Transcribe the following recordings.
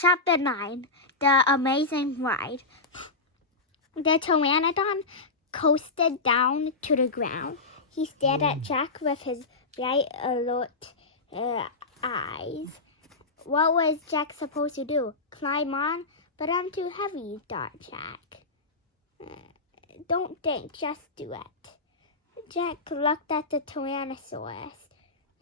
Chapter 9, The Amazing Ride. The pteranodon coasted down to the ground. He stared at Jack with his bright, alert eyes. What was Jack supposed to do? Climb on? But I'm too heavy, thought Jack. Don't think, just do it. Jack looked at the Tyrannosaurus.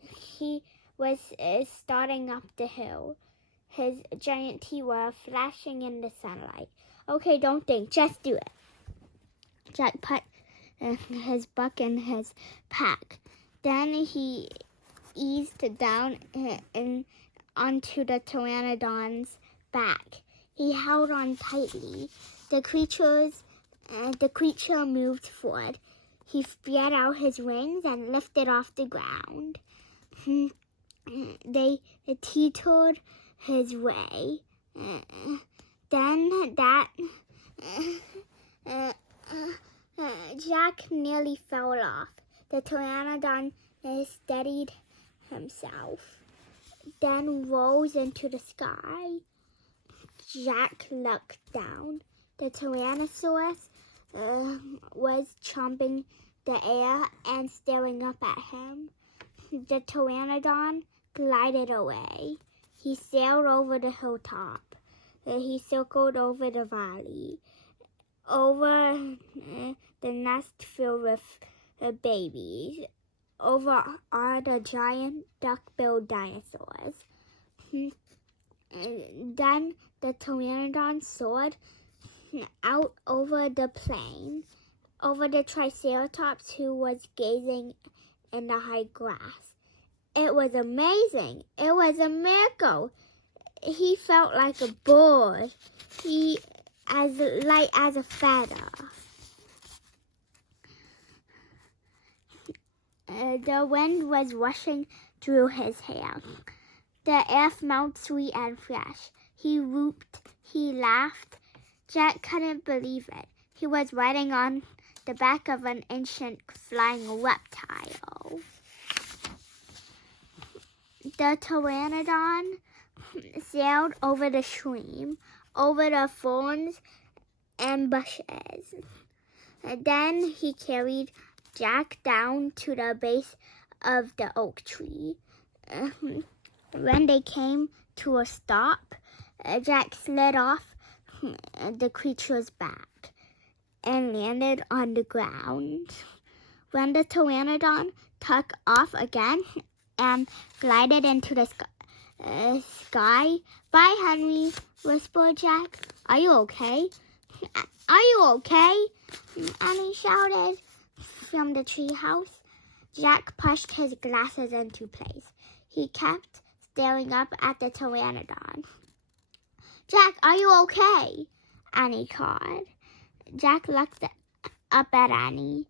He was starting up the hill. His giant teeth were flashing in the sunlight. Okay, don't think, just do it. Jack put his buck in his pack. Then he eased down onto the pteranodon's back. He held on tightly. The creature moved forward. He spread out his wings and lifted off the ground. They teetered his way. Then Jack nearly fell off. The pteranodon steadied himself, then rose into the sky. Jack looked down. The Tyrannosaurus was chomping the air and staring up at him. The pteranodon glided away. He sailed over the hilltop. He circled over the valley, over the nest filled with babies, over all the giant duck-billed dinosaurs. Then the pteranodon soared out over the plain, over the Triceratops who was gazing in the high grass. It was amazing. It was a miracle. He felt like a bird. He as light as a feather. The wind was rushing through his hair. The air smelled sweet and fresh. He whooped. He laughed. Jack couldn't believe it. He was riding on the back of an ancient flying reptile. The pteranodon sailed over the stream, over the ferns and bushes. Then he carried Jack down to the base of the oak tree. When they came to a stop, Jack slid off the creature's back and landed on the ground. When the pteranodon took off again and glided into the sky. Bye, Henry, whispered Jack. Are you okay? Are you okay? Annie shouted from the treehouse. Jack pushed his glasses into place. He kept staring up at the pteranodon. Jack, are you okay? Annie called. Jack looked up at Annie.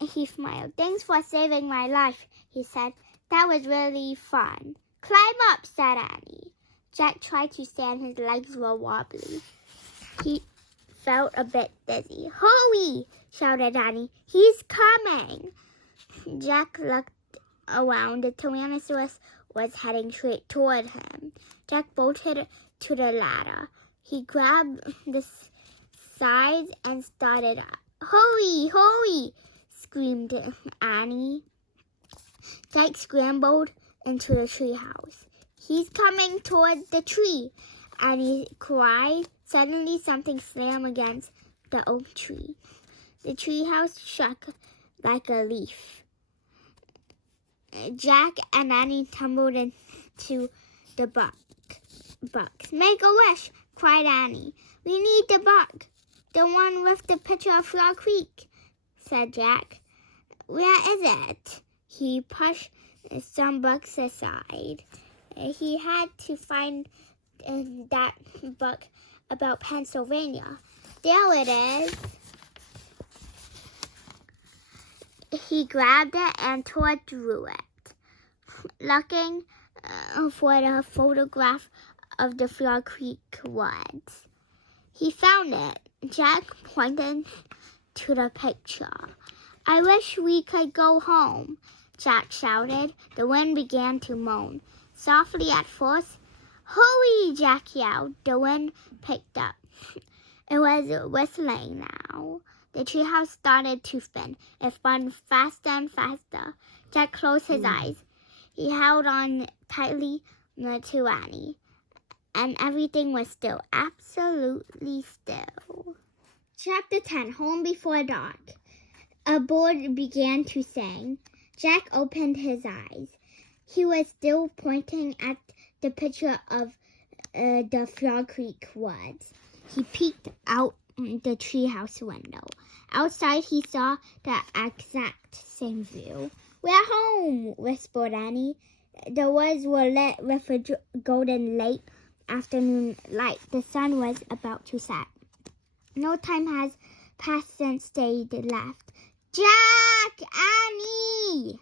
He smiled. Thanks for saving my life, he said. That was really fun. Climb up, said Annie. Jack tried to stand. His legs were wobbly. He felt a bit dizzy. Hurry, shouted Annie. He's coming. Jack looked around. The Tyrannosaurus was heading straight toward him. Jack bolted to the ladder. He grabbed the sides and started up. Hurry, hurry, screamed Annie. Jack scrambled into the treehouse. He's coming toward the tree, Annie cried. Suddenly, something slammed against the oak tree. The treehouse shook like a leaf. Jack and Annie tumbled into the bucks. Make a wish, cried Annie. We need the buck. The one with the picture of Frog Creek, said Jack. Where is it? He pushed some bucks aside. He had to find that book about Pennsylvania. There it is. He grabbed it and tore through it, looking for the photograph of the Frog Creek woods. He found it. Jack pointed to the picture. I wish we could go home, Jack shouted. The wind began to moan, softly at first, Hurry, Jack yelled. The wind picked up. It was whistling now. The treehouse started to spin. It spun faster and faster. Jack closed his eyes. He held on tightly to Annie. And everything was still, absolutely still. Chapter 10, Home Before Dark. A bird began to sing. Jack opened his eyes. He was still pointing at the picture of the Frog Creek woods. He peeked out the treehouse window. Outside, he saw the exact same view. "We're home," whispered Annie. The woods were lit with a golden late afternoon light. The sun was about to set. No time has passed since they left. "Jack! Annie!"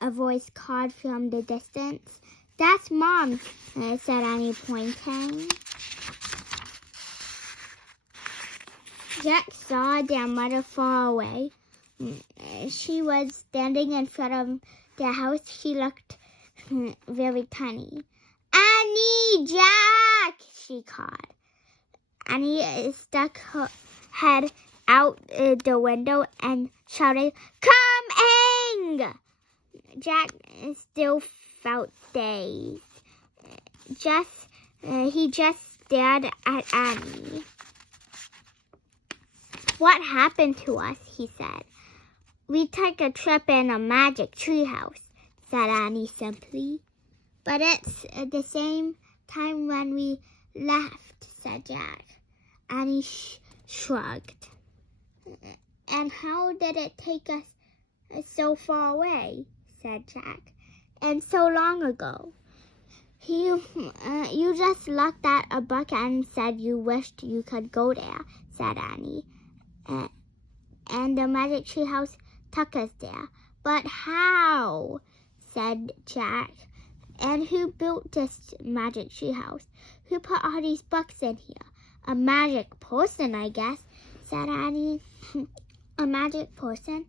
A voice called from the distance. "That's Mom," said Annie, pointing. Jack saw their mother far away. She was standing in front of their house. She looked very tiny. "Annie! Jack!" she called. Annie stuck her head out the window and shouted, "Coming!" Jack still felt dazed. He just stared at Annie. "What happened to us?" he said. "We took a trip in a magic treehouse," said Annie simply. "But it's the same time when we left," said Jack. Annie shrugged. "And how did it take us so far away?" said Jack. "And so long ago." You just looked at a book and said you wished you could go there," said Annie. "And the magic treehouse took us there." "But how?" said Jack. "And who built this magic treehouse? Who put all these books in here?" "A magic person, I guess," said Annie. "A magic person?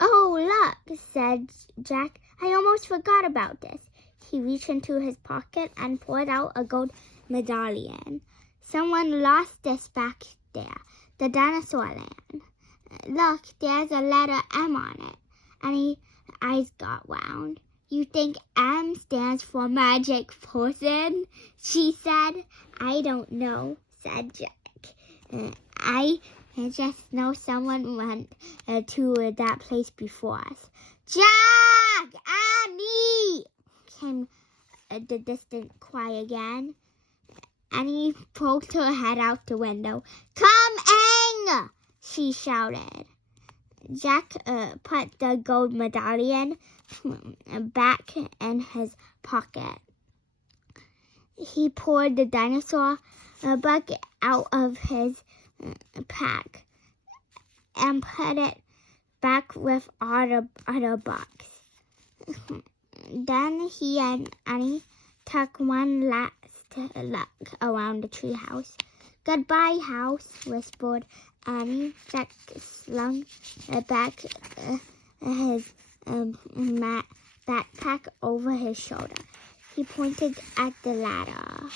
Oh, look," said Jack. "I almost forgot about this." He reached into his pocket and pulled out a gold medallion. "Someone lost this back there. The dinosaur land. Look, there's a letter M on it." Annie's eyes got round. "You think M stands for magic person?" she said. "I don't know," said Jack. "I just know someone went to that place before us." "Jack! Annie!" came the distant cry again. Annie poked her head out the window. "Coming!" she shouted. Jack put the gold medallion back in his pocket. He pulled the dinosaur book out of his pack and put it back with all the other books. Then he and Annie took one last look around the treehouse. "Goodbye, house," whispered Annie. Jack slung back his backpack over his shoulder. He pointed at the ladder.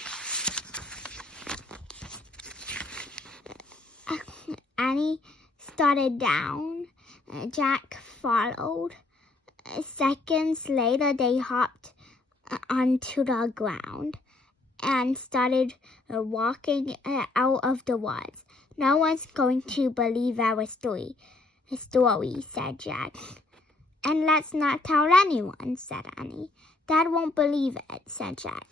Annie started down. Jack followed. Seconds later, they hopped onto the ground and started walking out of the woods. "No one's going to believe our story," said Jack. "And let's not tell anyone," said Annie. "Dad won't believe it," said Jack.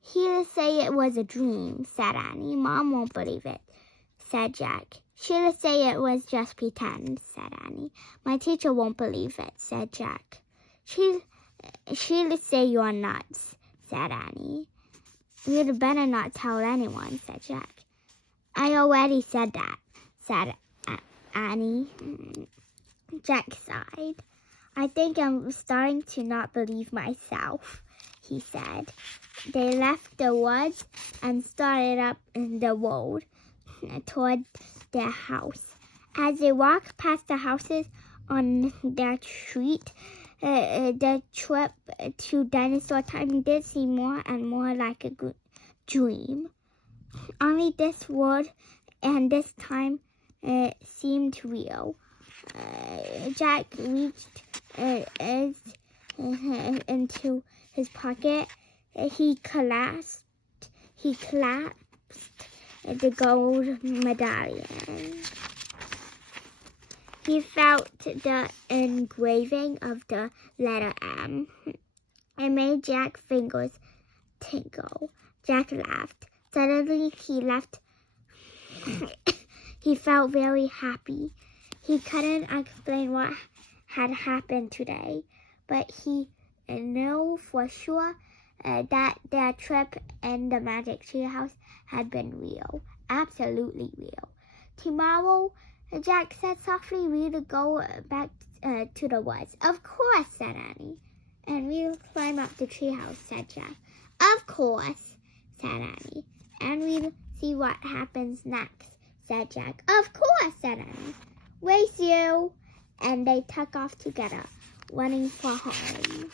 "He'll say it was a dream," said Annie. "Mom won't believe it," said Jack. "She'll say it was just pretend," said Annie. "My teacher won't believe it," said Jack. She'll say you're nuts," said Annie. "You'd better not tell anyone," said Jack. "I already said that," said Annie. Jack sighed. "I think I'm starting to not believe myself," he said. They left the woods and started up the road toward their house. As they walked past the houses on their street, the trip to Dinosaur Time did seem more and more like a good dream. Only this world and this time seemed real. Jack reached into his pocket. He clasped the gold medallion. He felt the engraving of the letter M. It made Jack's fingers tingle. Jack laughed. Suddenly he felt very happy. He couldn't explain what had happened today, but he knew for sure that their trip in the magic treehouse had been real. Absolutely real. Tomorrow, Jack said softly, we'll go back to the woods. Of course, said Annie. And we'll climb up the treehouse, said Jack. Of course, said Annie. And we'll see what happens next, said Jack. Of course, said Annie. Race you! And they took off together, running for home.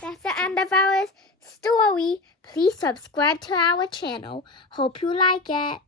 That's the end of our story. Please subscribe to our channel. Hope you like it.